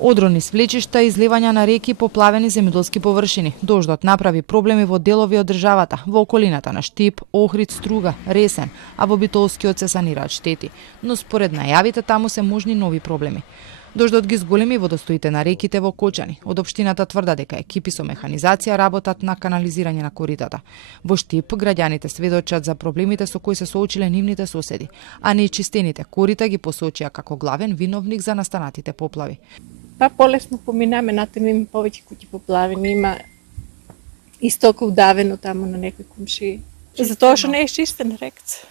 Одрони, свлечишта и изливања на реки, поплавени земјоделски површини. Дождот направи проблеми во делови од државата, во околината на Штип, Охрид, Струга, Ресен, а во Битолскиот се санираат штети. Но според најавите таму се можни нови проблеми. Дождот ги зголеми водостоите на реките во Кочани. Од општината тврда дека екипи со механизација работат на канализирање на коритата. Во Штип граѓаните сведочат за проблемите со кои се соочиле нивните соседи, а нечистените корита ги посочија како главен виновник за настанатите поплави. Полесно поминаме, натаму има повеќе куќи поплавени, има истока удавено таму на некои комшии. Затоа што не е чистен рекца.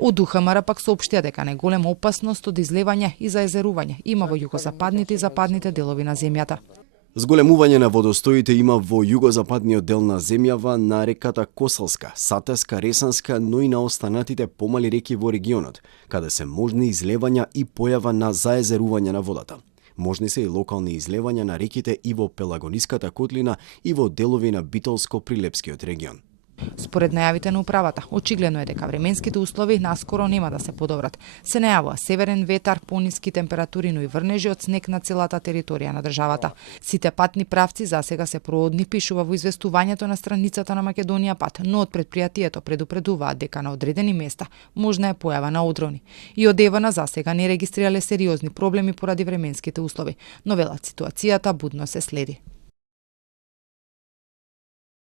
Од УХМР пак соопштија дека најголема опасност од излевање и заезерување има во југозападните и западните делови на земјата. Зголемување на водостоите има во југозападниот дел на земјава на реката Косалска, Сатеска, Ресанска, но и на останатите помали реки во регионот, каде се можни излевања и појава на заезерување на водата. Можни се и локални излевања на реките и во Пелагониската котлина и во делови на Битолско-Прилепскиот регион. Според најавите на управата, очигледно е дека временските услови наскоро нема да се подобрат. Се најавува северен ветар, пониски температури, но и врнежи од снег на целата територија на државата. Сите патни правци засега се проводни, пишува во известувањето на страницата на Македонија пат, но од предпријатието предупредуваат дека на одредени места можна е појава на одрони. И од ЕВН засега не регистрирале сериозни проблеми поради временските услови, но велат ситуацијата будно се следи.